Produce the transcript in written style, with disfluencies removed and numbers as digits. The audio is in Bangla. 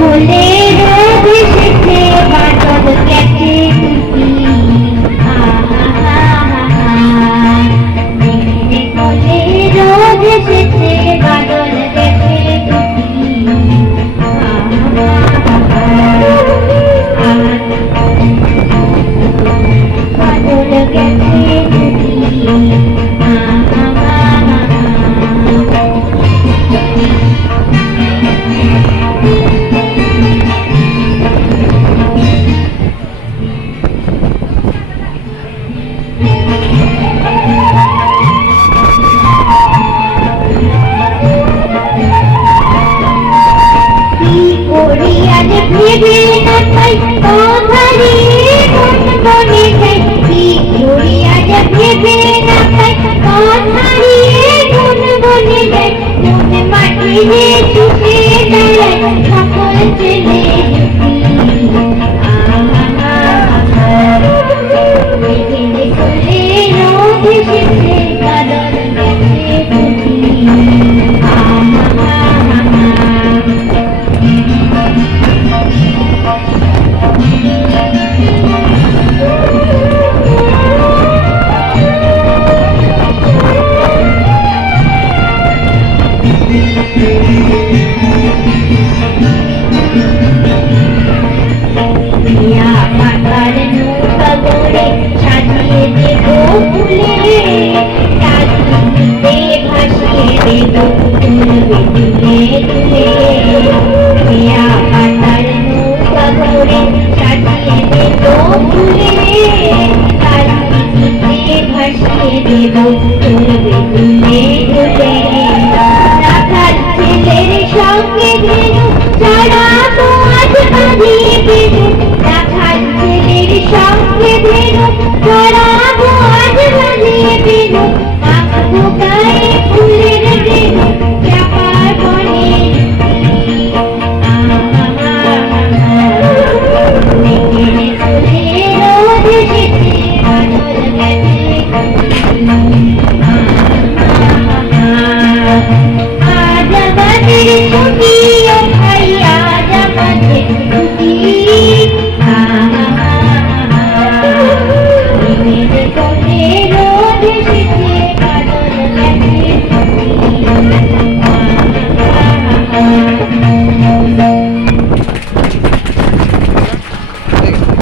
কোলে রোদ এসেছে বাদল গেছে টুটি মেঘের কোলে রোদ এসেছে বাদল গেছে টুটি বাদল গেছে টুটি ভেবে না পাই তোমারে মন বনে যাই কি করি আজ ভেবে না পাই তোমারে মন বনে যাই মন মাটিতে ছুটে দাঁড়ায় সকল ছেলে মেঘের কোলে রোদ এসেছে বাদল গেছে টুটি পাতার নৌকা গড়ে সাজিয়ে দেব ফুলে